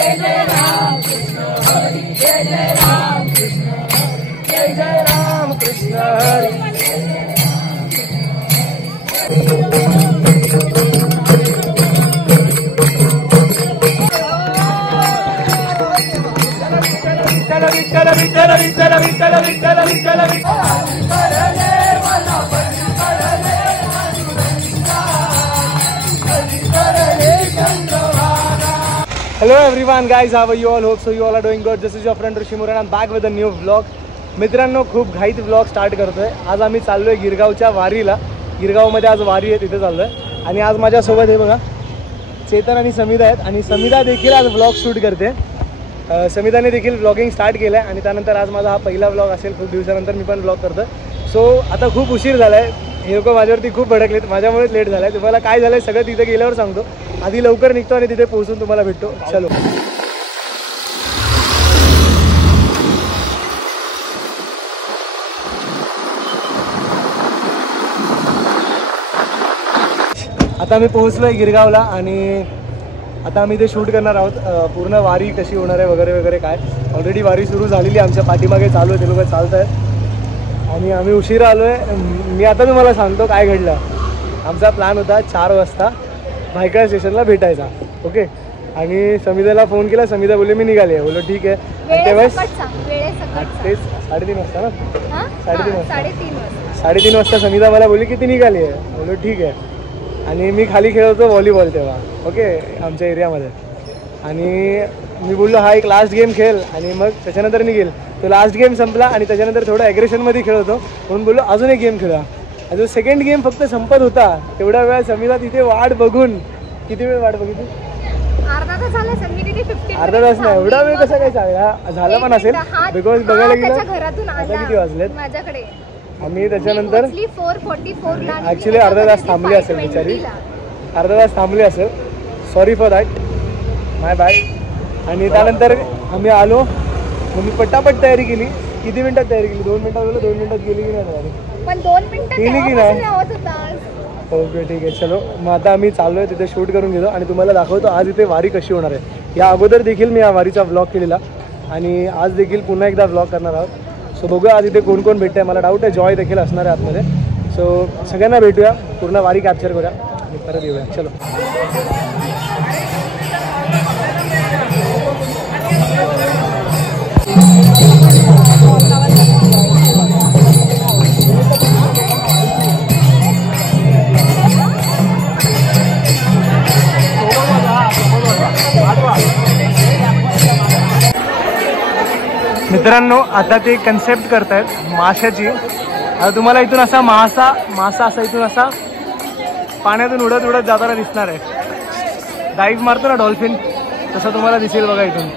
Jai Jai Ram Krishna Hari, Jai Jai Ram Krishna Hari, Jai Jai Ram Krishna Hari. Vitthal Vitthal Vitthal Vitthal Vitthal Vitthal Vitthal. Hello everyone guys, how are you all? Hope so you all are doing good. This is your friend Rishi Moran. I'm back with a new vlog. मित्रांनो खूप घाईत vlog start करतोय. आज आम्ही चाललोय गिरगावच्या वारीला. गिरगावमध्ये आज वारी आहे, तिथे चाललोय. आणि आज माझ्यासोबत हे बघा चेतन आणि समिधा आहेत. आणि समिधा देखील आज व्लॉग शूट करते. समिधाने देखील व्लॉगिंग स्टार्ट केलं आहे. आणि त्यानंतर आज माझा हा पहिला व्लॉग असेल. खूप दिवसानंतर मी पण व्लॉग करतोय. सो आता खूप उशीर झाला आहे. हे लोक माझ्यावरती खूप भडकलेत, माझ्यामुळेच लेट झाला आहे. तुम्हाला काय झालं आहे सगळं तिथे गेल्यावर सांगतो. आधी लवकर निघतो आणि तिथे पोहोचून तुम्हाला भेटतो. चलो. आता आम्ही पोहोचलोय गिरगावला आणि आता आम्ही इथे शूट करणार आहोत. पूर्ण वारी कशी होणार आहे वगैरे वगैरे काय. ऑलरेडी वारी सुरू झालेली आहे, आमच्या पाठीमागे चालू आहे, ते लोक चालत आहेत आणि आम्ही उशिरा आलो आहे. मी आता तुम्हाला सांगतो काय घडलं. आमचा प्लॅन होता 4 वाजता भायखळा स्टेशनला भेटायचा. ओके. आणि समिधाला फोन केला. समिधा बोलले मी निघाले. बोललो ठीक आहे. तेव्हाच तेच 3:30 वाजता ना, 3:30 वाजता समिधा मला बोलली की ती निघाली आहे. बोललो ठीक आहे. आणि मी खाली खेळत होतो व्हॉलीबॉल तेव्हा. ओके. आमच्या एरियामध्ये. आणि मी बोललो हा एक लास्ट गेम खेळ आणि मग त्याच्यानंतर निघेल. तो लास्ट गेम संपला आणि त्याच्यानंतर थोडं ॲग्रेशनमध्ये खेळत होतो म्हणून बोललो अजून एक गेम खेळा. आणि जो सेकंड गेम फक्त संपत होता तेवढ्या वेळा समिधा तिथे वाट बघून, किती वेळ वाट बघितली? अर्धा तास नाही, एवढा वेळ कसा काय झाला पण असेल बिकॉज बघायला गेलं आता किती वाजलेत. आम्ही त्याच्यानंतर ॲक्च्युली अर्धा तास थांबली असेल बिचारी, अर्धा तास थांबली असेल. Sorry for that, my bad. आणि त्यानंतर आम्ही आलो. मग मी पटापट तयारी केली. किती मिनिटात तयारी केली? 2 मिनिटात गेलो. 2 मिनिटात गेली की नाही तयारी? पण 2 मिनिटं केली की नाही? ओके ठीक आहे. चलो मग आता आम्ही चाललो आहे तिथे शूट करून घेतो आणि तुम्हाला दाखवतो आज इथे वारी कशी होणार आहे. या अगोदर देखील मी या वारीचा व्लॉग केलेला आणि आज देखील पुन्हा एकदा व्लॉग करणार आहोत. सो बघूया आज इथे कोण कोण भेटते. मला डाऊट आहे जॉय देखील असणार आहे आतमध्ये. सो सगळ्यांना भेटूया, पूर्ण वारी कॅप्चर करूया आणि परत येऊया. चलो. मित्रांनो आता ते कन्सेप्ट करतायत माशाची. आता तुम्हाला इथून असा मासा असा इथून असा पाण्यातून उडत उडत जाताना दिसणार आहे. डाईव्ह मारतो ना डॉल्फिन, तसं तुम्हाला दिसेल बघा इथून.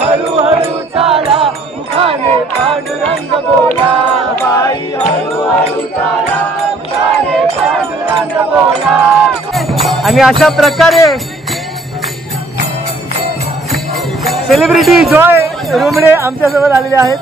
हळूहळू चाला मुखाने पांडुरंग बोला. बाई हळूहळू चाला मुखाने पांडुरंग बोला. आणि अशा प्रकारे सेलिब्रिटी जॉय रुमडे आमच्यासोबत आलेले आहेत.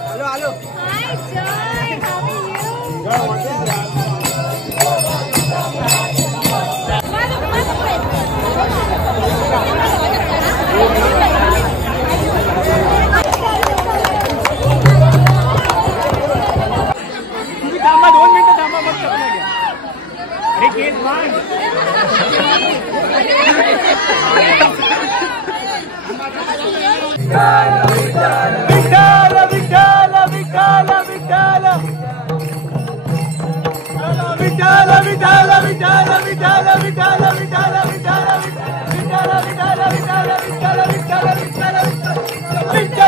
विठ्ठल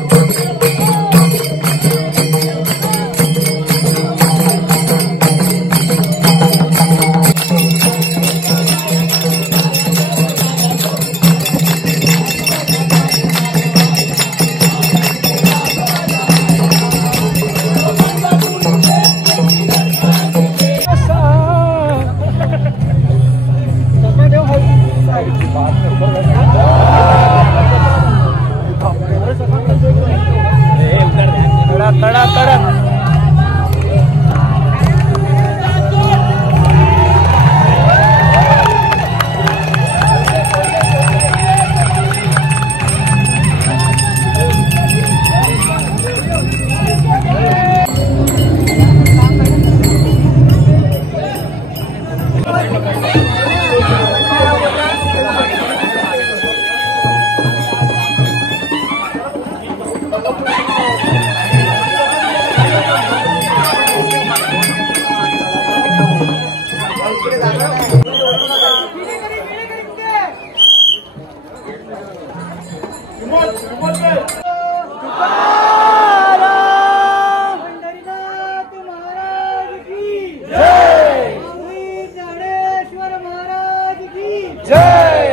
जय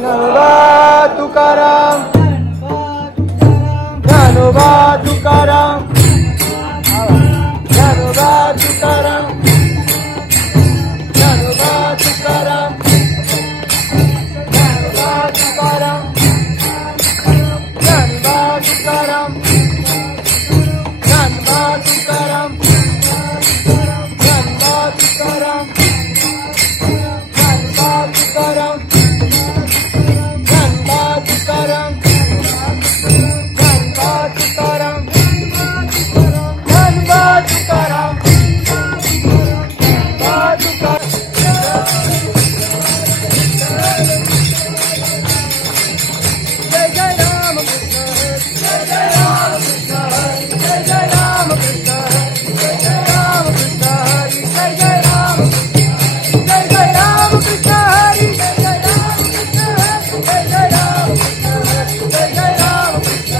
ज्ञानोबा तुकाराम ज्ञानोबा तुकाराम ज्ञानोबा तुकाराम ज्ञानोबा तुकाराम ज्ञानोबा तुकाराम ज्ञानोबा तुकाराम ज्ञानोबा तुकाराम ज्ञानोबा तुकाराम ज्ञानोबा तुकाराम ज्ञानोबा तुकाराम ज्ञानोबा तुकाराम ज्ञानोबा तुकाराम जय जय राम कृष्ण जय जय राम कृष्ण जय जय राम कृष्ण जय जय राम कृष्ण हरि जय जय राम जय जय राम कृष्ण हरि जय जय राम कृष्ण जय जय राम जय जय राम कृष्ण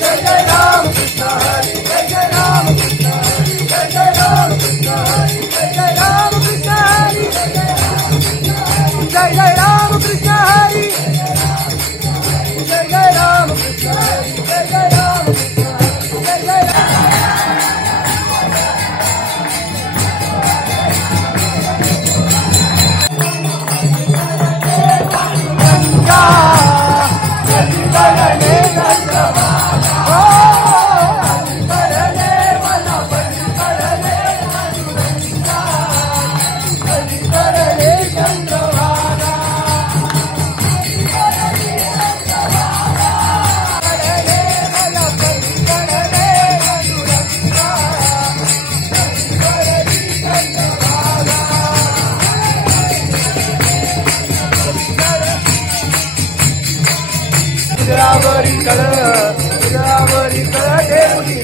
जय जय राम कृष्ण हरि जय जय राम कृष्ण जय जय राम कृष्ण हरि जय जय राम कृष्ण हरि जय जय राम कृष्ण हरि जय जय राम कृष्ण जय जय राम कृष्ण जय जय गंगा करणे गंगा ओ करणे मला करणे गंगा करणे गंगा उजळावरी कळ देऊनी